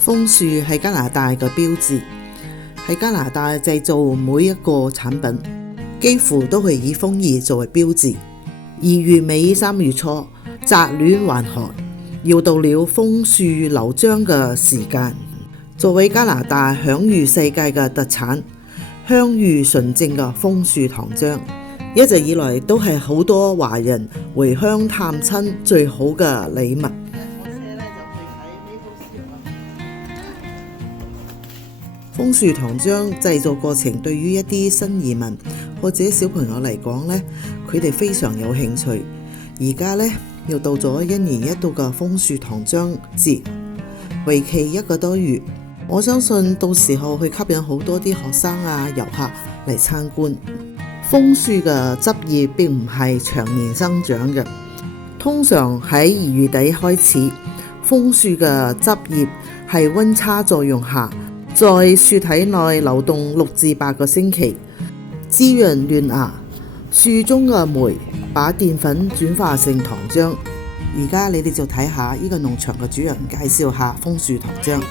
枫樹係加拿大嘅標誌，喺加拿大製造每一個產品幾乎都係以楓葉作為標誌。2月尾3月初，乍暖還寒，又到了楓樹流漿嘅時間。作為加拿大享譽世界嘅特產，香譽純正嘅楓樹糖漿，一直以來都係好多華人回鄉探親最好嘅禮物。楓樹糖漿製作過程對於一啲新移民或者小朋友嚟講呢，佢哋非常有興趣。而家呢，又到咗1年1度嘅楓樹糖漿節，為期1個多月。我相信到時候會吸引好多啲學生啊、遊客嚟參觀。楓樹嘅汁葉並唔係長年生長嘅，通常喺2月底開始，楓樹嘅汁葉係溫差作用下，在樹體內流動6至8個星期，滋潤嫩芽。樹中嘅酶把澱粉轉化成糖漿。而家你哋就睇下呢個農場嘅主人介紹下楓樹糖漿。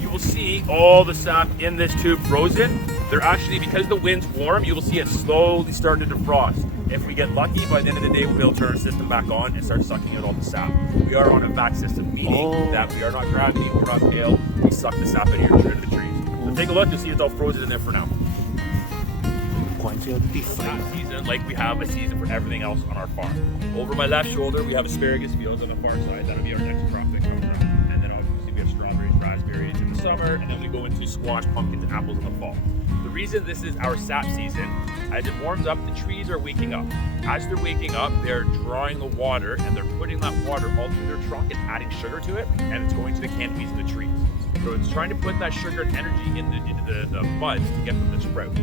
You will see all the sap in this tube frozen. They're actually, because the wind's warm, you will see it slowly starting to defrost. If we get lucky, by the end of the day, we'll be able to turn our system back on and start sucking out all the sap. We are on a vac system, meaning that we are not gravity, we're not hail. We suck the sap out of the trees. So take a look, you'll see it's all frozen in there for now. That season, like we have a season for everything else on our farm. Over my left shoulder, we have asparagus fields on the far side. That'll be our next crop that comes up. And then obviously we have strawberries, raspberries in the summer, and then we go into squash, pumpkins, and apples in the fall. The reason this is our sap season, as it warms up, the trees are waking up. As they're waking up, they're drawing the water, and they're putting that water all through their trunk and adding sugar to it, and it's going to the canopies of the trees. So it's trying to put that sugar and energy into the buds to get them to sprout.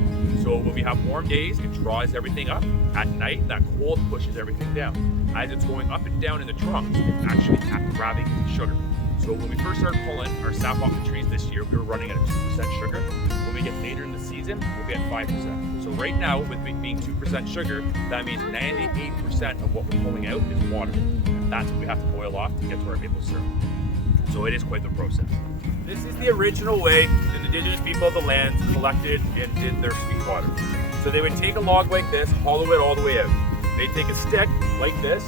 So when we have warm days, it draws everything up. At night, that cold pushes everything down. As it's going up and down in the trunks, it's actually grabbing sugar. So when we first started pulling our sap off the trees this year, we were running at a 2% sugar. When we get later in the season, we'll be at 5%. So right now, with it being 2% sugar, that means 98% of what we're pulling out is water. And that's what we have to boil off to get to our maple syrup. So it is quite the process. This is the original way the indigenous people of the land collected and did their sweet water. So they would take a log like this, hollow it all the way out. They'd take a stick like this,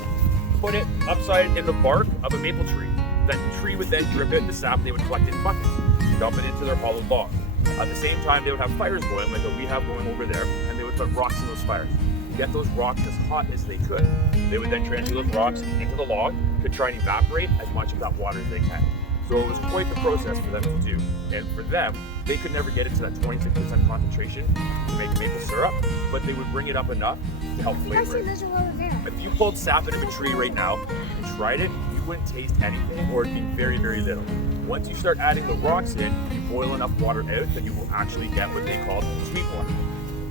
put it upside in the bark of a maple tree. That tree would then drip out the sap they would collect in buckets, dump it into their hollowed log. At the same time, they would have fires going like what we have going over there, and they would put rocks in those fires. Get those rocks as hot as they could. They would then transfer those rocks into the log to try and evaporate as much of that water as they can. So it was quite the process for them to do. And for them, they could never get it to that 26% concentration to make maple syrup, but they would bring it up enough to help flavor it. If you pulled sap out of a tree right now and tried it, you wouldn't taste anything, or it'd be very, very little. Once you start adding the rocks in, you boil enough water out that you will actually get what they call sweet water.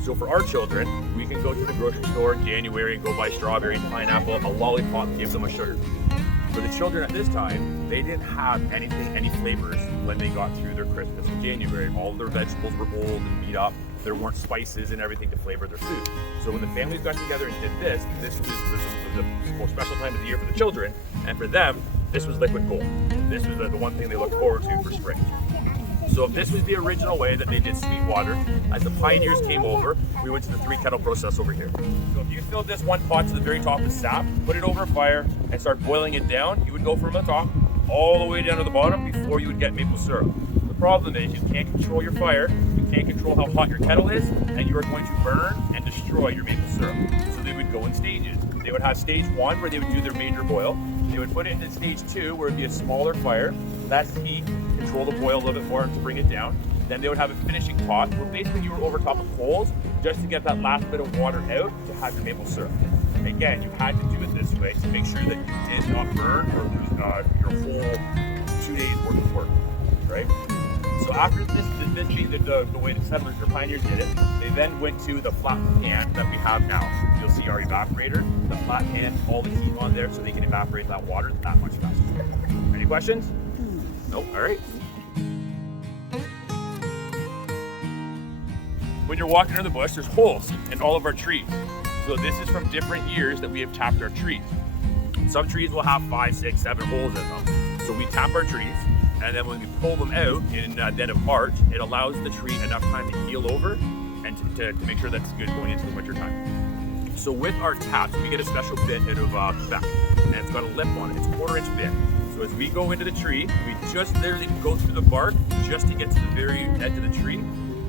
So for our children, we can go to the grocery store in January and go buy strawberry, pineapple, a lollipop, give them a sugar. For the children at this time, they didn't have any flavors when they got through their Christmas in January. All of their vegetables were old and beat up. There weren't spices and everything to flavor their food. So when the families got together and did this was the most special time of the year for the children. And for them, this was liquid gold. This was the one thing they looked forward to for spring. So if this was the original way that they did sweet water, as the pioneers came over, we went to the 3-kettle process over here. So if you filled this one pot to the very top with sap, put it over a fire, and start boiling it down, you would go from the top all the way down to the bottom before you would get maple syrup. The problem is you can't control your fire, you can't control how hot your kettle is, and you are going to burn and destroy your maple syrup. So they would go in stages. They would have stage 1 where they would do their major boil. They would put it into stage 2 where it would be a smaller fire, less heat, control the boil a little bit more to bring it down. Then they would have a finishing pot where basically you were over top of coals just to get that last bit of water out to have your maple syrup. And again, you had to do it this way to make sure that you did not burn or lose your whole 2 days worth of work, right? So after this being the way the settlers or pioneers did it, they then went to the flat pan that we have now. You'll see our evaporator, the flat pan, all the heat on there so they can evaporate that water that much faster. Any questions? Nope, all right. When you're walking in the bush, there's holes in all of our trees. So this is from different years that we have tapped our trees. Some trees will have 5, 6, 7 holes in them. So we tap our trees, and then when we pull them out in the end of March, it allows the tree enough time to heal over and to make sure that's good going into the winter time. So with our taps, we get a special bit out of Quebec, and it's got a lip on it. It's a 1/4-inch bit. So as we go into the tree, we just literally go through the bark just to get to the very edge of the tree.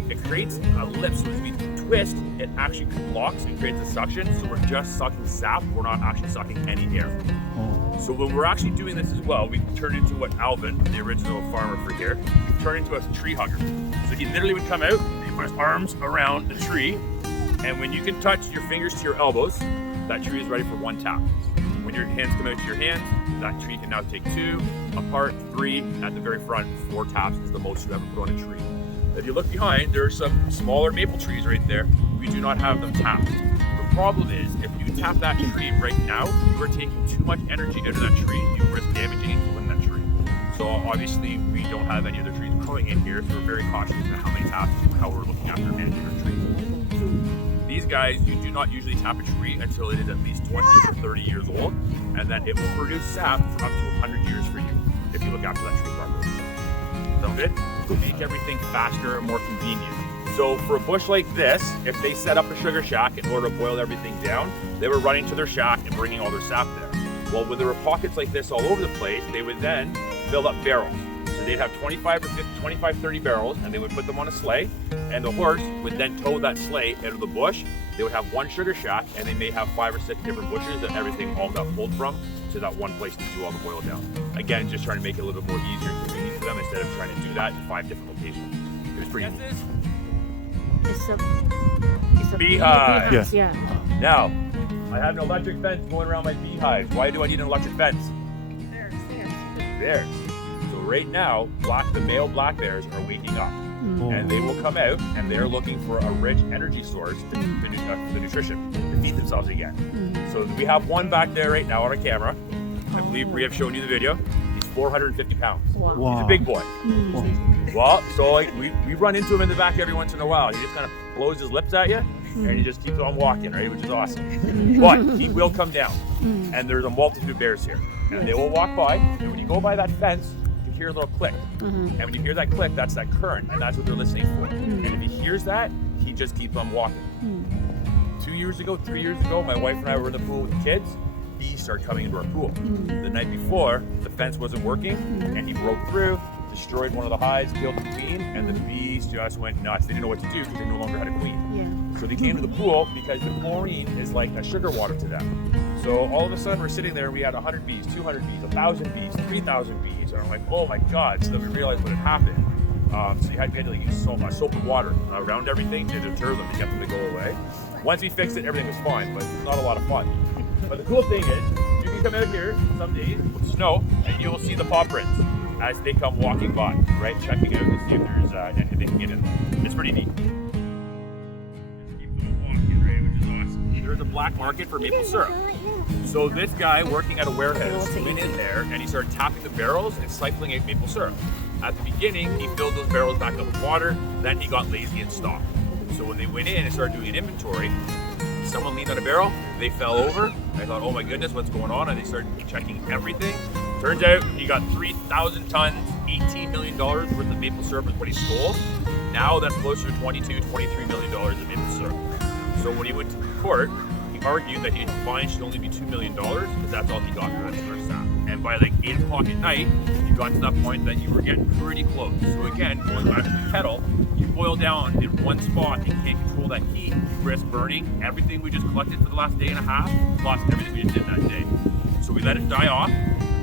It creates a lip, so as we twist, it actually locks and creates a suction. So we're just sucking sap, we're not actually sucking any air. So when we're actually doing this as well, we turn into what Alvin, the original farmer for here, we turn into a tree hugger. So he literally would come out, he put his arms around the tree, and when you can touch your fingers to your elbows, that tree is ready for one tap. When your hands come out to your hands, that tree can now take 2 apart, 3 at the very front. 4 taps is the most you ever put on a tree. If you look behind, there are some smaller maple trees right there. We do not have them tapped. The problem is, if you tap that tree right now, you are taking too much energy out of that tree. You risk damaging and killing that tree. So obviously, we don't have any other trees growing in here, so we're very cautious about how many taps and how we're looking after managing our trees. These guys, you do not usually tap a tree until it is at least 20 or 30 years old, and then it will produce sap for up to 100 years for you if you look after that tree properly. Sound good? Make everything faster and more convenient. So for a bush like this, if they set up a sugar shack in order to boil everything down, they were running to their shack and bringing all their sap there. Well, when there were pockets like this all over the place, they would then fill up barrels. So they'd have 25, 30 barrels, and they would put them on a sleigh, and the horse would then tow that sleigh out of the bush. They would have one sugar shack, and they may have 5 or 6 different bushes that everything all got pulled from to that one place to do all the boil down. Again, just trying to make it a little bit more easier and convenient for them instead of trying to do that in 5 different locations. It was pretty neat. It's a Beehive. Yes. Yeah. Now, I have an electric fence going around my beehive. Why do I need an electric fence? Bears. So right now, the male black bears are waking up. And they will come out and they're looking for a rich energy source for the nutrition, to feed themselves again. So we have one back there right now on our camera. I believe we have shown you the video. He's 450 pounds. Wow. He's a big boy. Well, so like we run into him in the back every once in a while. He just kind of blows his lips at you and he just keeps on walking, right? Which is awesome. But he will come down. And there's a multitude of bears here. And they will walk by, and when you go by that fence, you hear a little click. And when you hear that click, that's that current, and that's what they're listening for. And if he hears that, he just keeps on walking. 2 years ago, 3 years ago, my wife and I were in the pool with the kids. Bees started coming into our pool. The night before, the fence wasn't working, and he broke through, destroyed one of the hives, killed the queen, and the bees just went nuts. They didn't know what to do because they no longer had a queen. So they came to the pool because the chlorine is like a sugar water to them. So all of a sudden we're sitting there and we had 100 bees, 200 bees, 1,000 bees, 3,000 bees. And I'm like, oh my God. So then we realized what had happened. So you had to like, use soap and water around everything to deter them, to get them to go away. Once we fixed it, everything was fine, but it's not a lot of fun. But the cool thing is, you can come out here some days with snow and you'll see the paw prints as they come walking by, right? Checking out to see if there's anything they can get in there. It's pretty neat. There's a black market for maple syrup. So this guy working at a warehouse went in there and he started tapping the barrels and siphoning out maple syrup. At the beginning, he filled those barrels back up with water, then he got lazy and stopped. So when they went in and started doing an inventory, someone leaned on a barrel, they fell over. I thought, oh my goodness, what's going on? And they started checking everything. Turns out he got 3,000 tons, $18 million worth of maple syrup is what he stole. Now that's closer to $22, $23 million of maple syrup. So when he went to court, he argued that his fine should only be $2 million because that's all he got for that first sap. And by like 8 o'clock at night, you got to that point that you were getting pretty close. So again, going back to the kettle, you boil down in one spot and can't control that heat, you risk burning everything we just collected for the last day and a half, plus everything we just did that day. So we let it die off,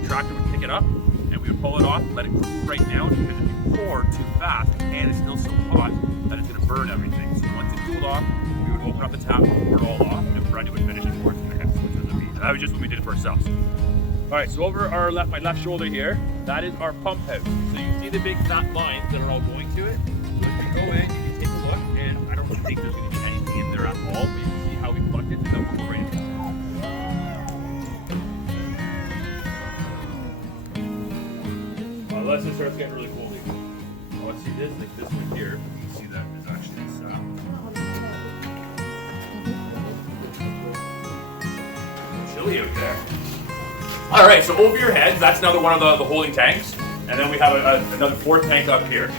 the tractor would pick it up, and we would pull it off, let it cool right down, because if you pour too fast, the pan is still so hot that it's going to burn everything. So once it cooled off, we would open up the tap, pour it all off, and Brandy would finish it for us in the next, which was amazing. That was just what we did it for ourselves. All right, so over our my left shoulder here, that is our pump house. So you see the big fat lines that are all going to it. So if you go in, you can take a look, and I don't think there's going to be anything in there at all, but you can see how we plugged it, and then we'll go right into it. Unless it starts getting really cold again. Oh, let's see this, like this one here. You can see that is actually sap. Chilly out there. All right, so over your heads, that's another one of the holding tanks. And then we have another fourth tank up here.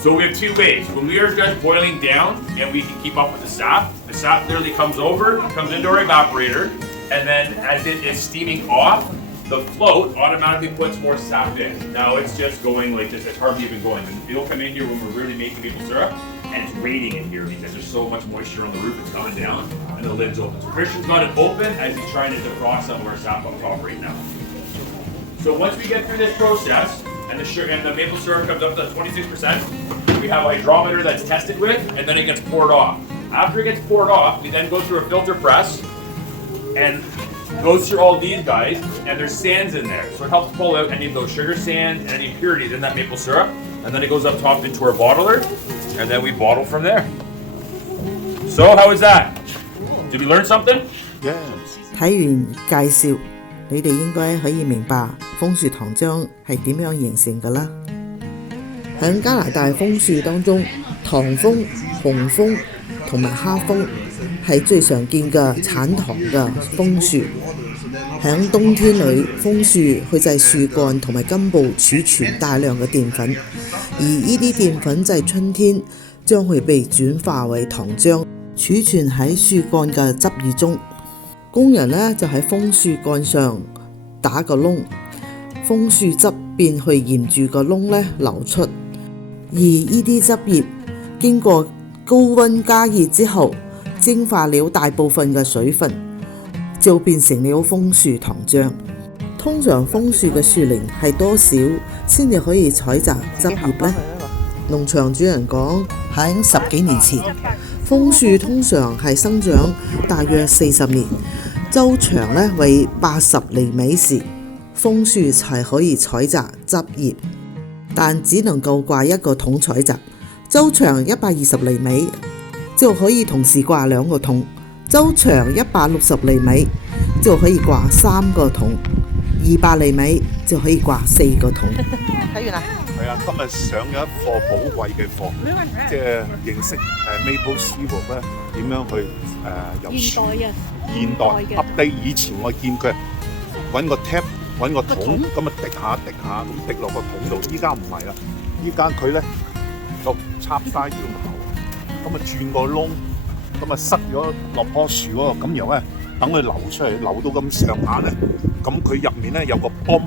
So we have two ways. When we are just boiling down and we can keep up with the sap literally comes over, comes into our evaporator, and then as it is steaming off, the float automatically puts more sap in. Now it's just going like this, it's hardly even going. It'll come in here when we're really making maple syrup, and it's raining in here because there's so much moisture on the roof, it's coming down, and the lid's open. So Christian's got it open as he's trying to defrost some of our sap up top right now. So once we get through this process, and the maple syrup comes up to 26%, we have a hydrometer that's tested with, and then it gets poured off. After it gets poured off, we then go through a filter press, and goes through all these guys, and there's sands in there. So it helps pull out any of those sugar sands and any impurities in that maple syrup, and then it goes up top into our bottler, and then we bottle from there. So how was that? Did we learn something? Yes. 睇完介紹，你哋應該可以明白楓樹糖漿係點樣形成㗎啦。喺加拿大楓樹當中，糖楓、紅楓同埋黑楓係最常見嘅產糖嘅楓樹。喺冬天裏，楓樹佢就係樹幹同埋根部儲存大量嘅澱粉，而呢啲澱粉就係春天將會被轉化為糖漿，儲存喺樹幹嘅汁液中。工人呢就喺楓樹幹上打個窿，楓樹汁便去沿住個窿呢流出，而呢啲汁液經過高溫加熱之後，蒸發了大部分嘅水分，就變成了楓樹糖漿。通常楓樹嘅樹齡係多少先至可以採集汁液呢？農場主人講，喺10幾年前，楓樹通常係生長大約40年，周長呢為80厘米時，楓樹才可以採集汁液，但只能夠掛一個桶採集。周長120厘米就可以同時掛2個桶，周長160厘米就可以掛3個桶，200厘米就可以掛4個桶。睇完啦。係啊，今日上咗一課寶貴嘅課，即係認識maple syrup 咧點樣去由現代 update 以前我見佢揾個 tap 揾個桶咁啊滴下咁滴落個桶度，依家唔係啦，依家佢咧就插晒條喉，咁啊轉個窿，咁啊塞咗落棵樹嗰度，咁然後咧等佢流出嚟，流到咁上下咧，咁佢入面咧有個泵，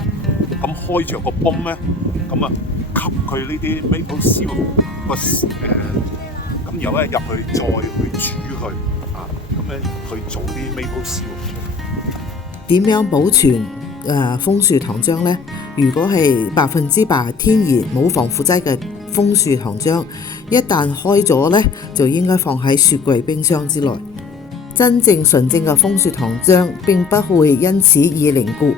咁開着個泵咧，咁啊吸佢呢啲 maple syrup 個咁然後咧入去再去煮佢啊，咁咧去做啲 maple syrup。點樣保存楓樹糖漿呢？如果係100%天然冇防腐劑嘅楓樹糖漿，一旦開咗呢，就應該放喺雪櫃冰箱之內。真正純正嘅楓樹糖漿並不會因此而凝固，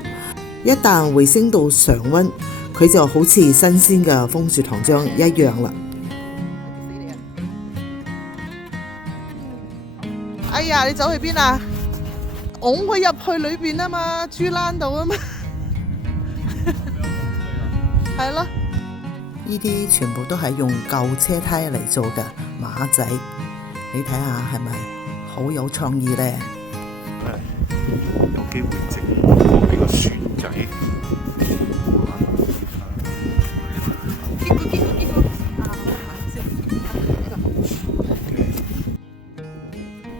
一旦回升到常溫，佢就好似新鮮嘅楓樹糖漿一樣啦。哎呀，你走去邊啊？拱佢入去裏邊啊嘛，豬欄度啊嘛。係咯，呢啲全部都係用舊車胎嚟做嘅馬仔，你睇下係咪好有創意呢？有機會整呢個船仔。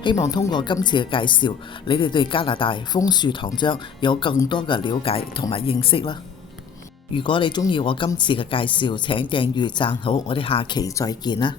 希望通過今次嘅介紹，你哋對加拿大楓樹糖漿有更多嘅了解同埋認識啦。如果你鍾意我今次嘅介紹，請訂閱讚好，我哋下期再見啦。